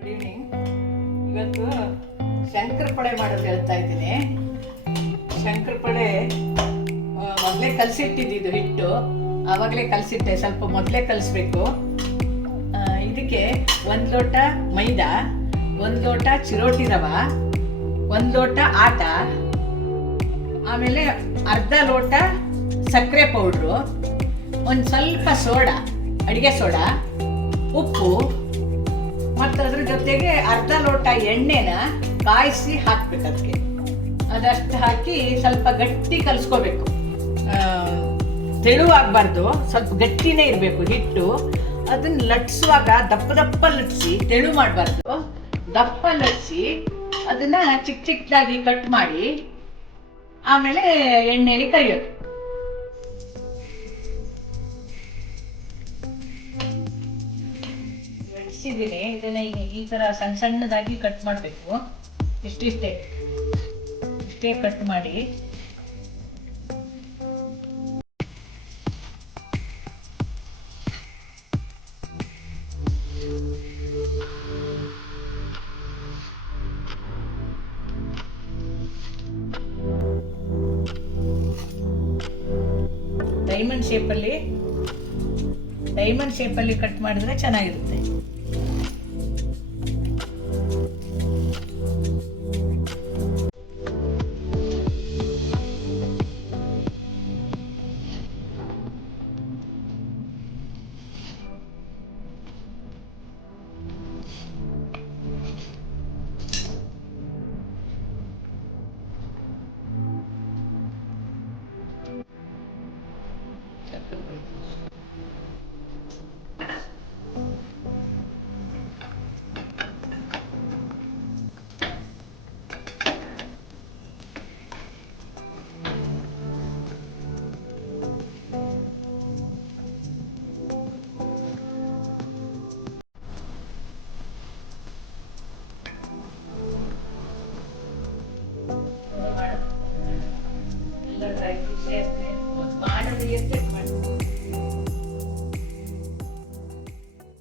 Good evening. ಇವತ್ತು ಶಂಕರಪೊಳೆ ಮಾಡೋದು ಹೇಳ್ತಾ ಇದ್ದೀನಿ. ಶಂಕರಪೊಳೆ ಮೊದಲೇ ಕಲಸಿಟ್ಟಿದ್ದು ಹಿಟ್ಟು, ಆವಾಗಲೇ ಕಲಸಿಟ್ಟೆ, ಸ್ವಲ್ಪ ಮೊದಲೇ ಕಲಿಸ್ಬೇಕು. ಇದಕ್ಕೆ 1 ಲೋಟ ಮೈದಾ, 1 ಲೋಟ ಚಿರೋಟಿ ರವೆ, 1 ಲೋಟ ಆಟ, ಆಮೇಲೆ ಅರ್ಧ ಲೋಟ ಸಕ್ಕರೆ ಪೌಡ್ರು, ಒಂದು ಸ್ವಲ್ಪ ಸೋಡಾ, ಅಡುಗೆ ಸೋಡಾ, ಉಪ್ಪು ಮತ್ತು ಅದ್ರ ಜೊತೆಗೆ ಅರ್ಧ ಲೋಟ ಎಣ್ಣೆನ ಕಾಯಿಸಿ ಹಾಕ್ಬೇಕು. ಅದಕ್ಕೆ ಅದಷ್ಟು ಹಾಕಿ ಸ್ವಲ್ಪ ಗಟ್ಟಿ ಕಲಿಸ್ಕೋಬೇಕು. ತೆಳುವಾಗಬಾರ್ದು, ಸ್ವಲ್ಪ ಗಟ್ಟಿನೇ ಇರಬೇಕು ಹಿಟ್ಟು. ಅದನ್ನು ಲಟ್ಸುವಾಗ ದಪ್ಪ ದಪ್ಪ ಲಟ್ಸಿ, ತೆಳು ಮಾಡಬಾರ್ದು, ದಪ್ಪ ಲಟ್ಸಿ ಅದನ್ನ ಚಿಕ್ಕ ಚಿಕ್ಕದಾಗಿ ಕಟ್ ಮಾಡಿ ಆಮೇಲೆ ಎಣ್ಣೆಯಲ್ಲಿ ಕರಿಯೋದು. ಲಟ್ಸಿದ್ದೀನಿ, ಇದನ್ನ ಈ ಥರ ಸಣ್ಣ ಸಣ್ಣದಾಗಿ ಕಟ್ ಮಾಡಬೇಕು. ಇಷ್ಟೇ ಕಟ್ ಮಾಡಿ ಡೈಮಂಡ್ ಶೇಪಲ್ಲಿ ಕಟ್ ಮಾಡಿದ್ರೆ ಚೆನ್ನಾಗಿರುತ್ತೆ.